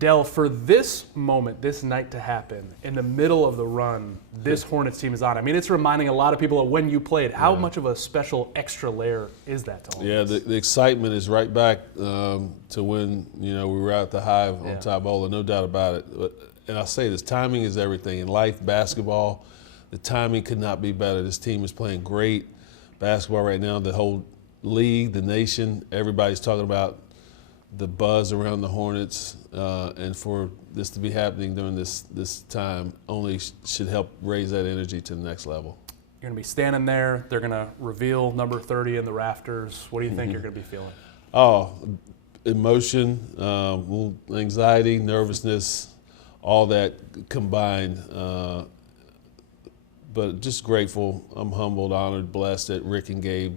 Dell, for this moment, this night to happen, in the middle of the run, this Hornets team is on. I mean, it's reminding a lot of people of when you played. How much of a special extra layer is that to Hornets? Yeah, the excitement is right back to when we were out at the Hive on Tybola, no doubt about it. And I'll say this, timing is everything. In life, basketball, the timing could not be better. This team is playing great basketball right now. The whole league, the nation, everybody's talking about the buzz around the Hornets, and for this to be happening during this time only should help raise that energy to the next level. You're going to be standing there. They're going to reveal number 30 in the rafters. What do you think you're going to be feeling? Oh, emotion, little anxiety, nervousness, all that combined. But just grateful. I'm humbled, honored, blessed that Rick and Gabe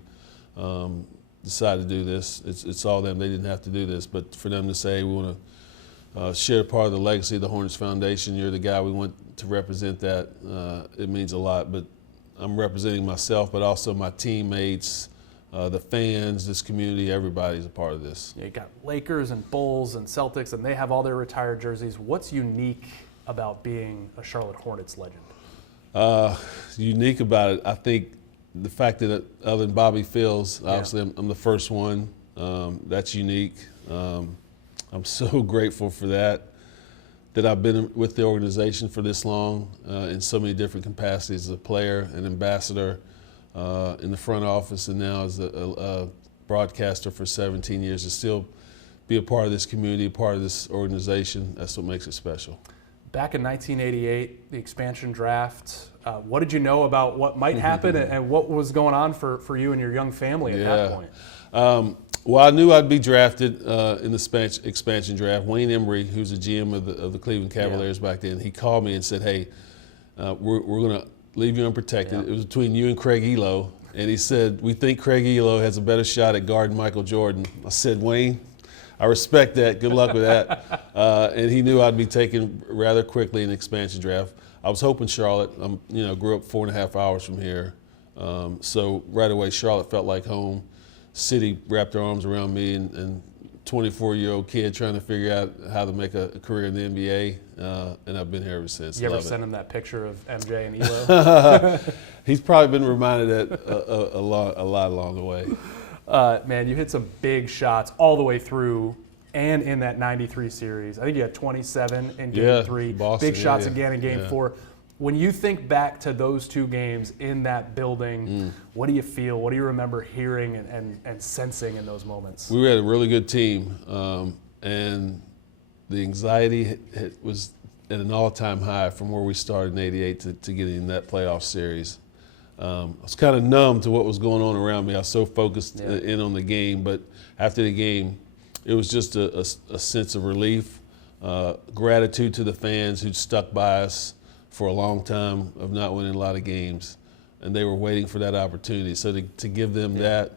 decided to do this. It's all them. They didn't have to do this, but for them to say we want to share part of the legacy of the Hornets Foundation, you're the guy we want to represent that, it means a lot. But I'm representing myself, but also my teammates, the fans, this community, everybody's a part of this. Yeah, you got Lakers and Bulls and Celtics, and they have all their retired jerseys. What's unique about being a Charlotte Hornets legend? Unique about it, I think, the fact that other than Bobby Fields, obviously I'm the first one. That's unique. I'm so grateful for that I've been with the organization for this long in so many different capacities as a player, an ambassador, in the front office, and now as a broadcaster for 17 years. To still be a part of this community, a part of this organization, that's what makes it special. Back in 1988, the expansion draft, what did you know about what might happen and what was going on for you and your young family at that point? Well, I knew I'd be drafted in the expansion draft. Wayne Emery, who's the GM of the Cleveland Cavaliers back then, he called me and said, hey, we're going to leave you unprotected. It was between you and Craig Elo. And he said, we think Craig Elo has a better shot at guarding Michael Jordan. I said, Wayne, I respect that. Good luck with that. And he knew I'd be taken rather quickly in the expansion draft. I was hoping Charlotte. Grew up 4.5 hours from here. So right away, Charlotte felt like home. City wrapped their arms around me, and 24-year-old kid trying to figure out how to make a career in the NBA, and I've been here ever since. You ever send him that picture of MJ and Elo? He's probably been reminded that a lot along the way. Man, you hit some big shots all the way through and in that 93 series. I think you had 27 in Game 3, Boston, big shots again in Game 4. When you think back to those two games in that building, what do you feel? What do you remember hearing and sensing in those moments? We had a really good team, and the anxiety was at an all-time high from where we started in '88 to getting in that playoff series. I was kind of numb to what was going on around me. I was so focused in on the game, but after the game, it was just a sense of relief, gratitude to the fans who'd stuck by us for a long time of not winning a lot of games, and they were waiting for that opportunity. So to give them that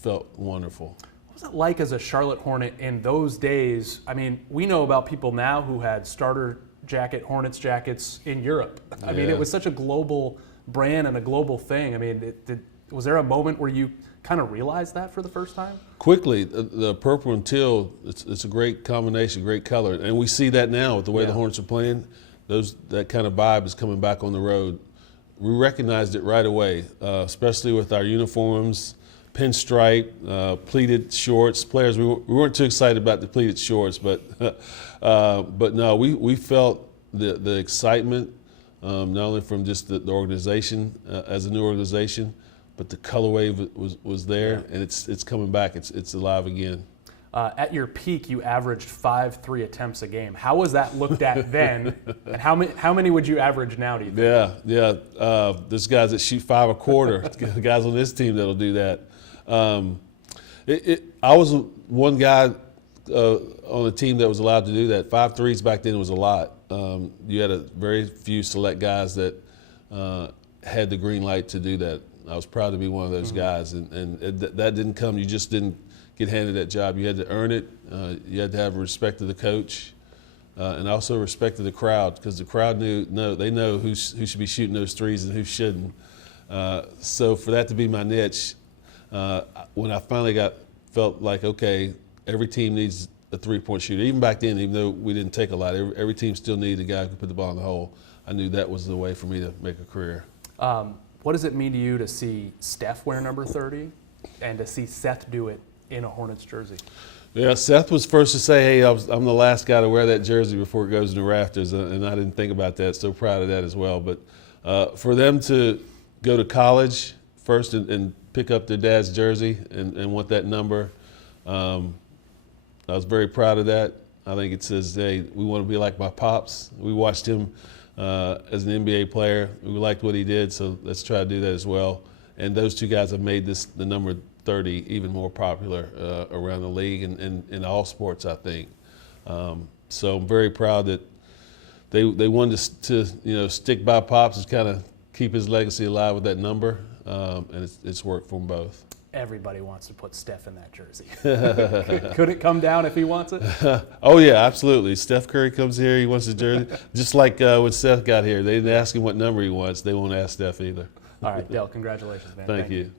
felt wonderful. What was it like as a Charlotte Hornet in those days? I mean, we know about people now who had starter jacket, Hornets jackets in Europe. I mean, it was such a global brand and a global thing. I mean, was there a moment where you kind of realized that for the first time? Quickly, the purple and teal, it's a great combination, great color. And we see that now with the way the Hornets are playing. That kind of vibe is coming back on the road. We recognized it right away, especially with our uniforms, pinstripe, pleated shorts. Players, we weren't too excited about the pleated shorts, but no, we felt the excitement, not only from just the organization as a new organization, but the colorway was there, and it's coming back. It's alive again. At your peak, you averaged 5 3 attempts a game. How was that looked at then, and how many would you average now, do you think? Yeah. There's guys that shoot 5 1/4. Guys on this team that'll do that. I was one guy on the team that was allowed to do that. 5 threes back then was a lot. You had a very few select guys that had the green light to do that. I was proud to be one of those guys, and that didn't come. You just didn't get handed that job. You had to earn it. You had to have respect to the coach, and also respect to the crowd, because the crowd they know who should be shooting those threes and who shouldn't. So for that to be my niche, when I finally felt like, okay, every team needs a three-point shooter. Even back then, even though we didn't take a lot, every team still needed a guy who could put the ball in the hole. I knew that was the way for me to make a career. What does it mean to you to see Steph wear number 30 and to see Seth do it in a Hornets jersey? Yeah, Seth was first to say, hey, I'm the last guy to wear that jersey before it goes in the rafters, and I didn't think about that. So proud of that as well. But for them to go to college first and pick up their dad's jersey and want that number, I was very proud of that. I think it says, hey, we want to be like my pops. We watched him as an NBA player. We liked what he did, so let's try to do that as well. And those two guys have made the number 30 even more popular around the league and in all sports, I think. So I'm very proud that they wanted to stick by Pops and kind of keep his legacy alive with that number, and it's worked for them both. Everybody wants to put Steph in that jersey. Could it come down if he wants it? Oh, yeah, absolutely. Steph Curry comes here, he wants the jersey. Just like when Seth got here, they didn't ask him what number he wants. They won't ask Steph either. All right, Dell, congratulations, man. Thank you.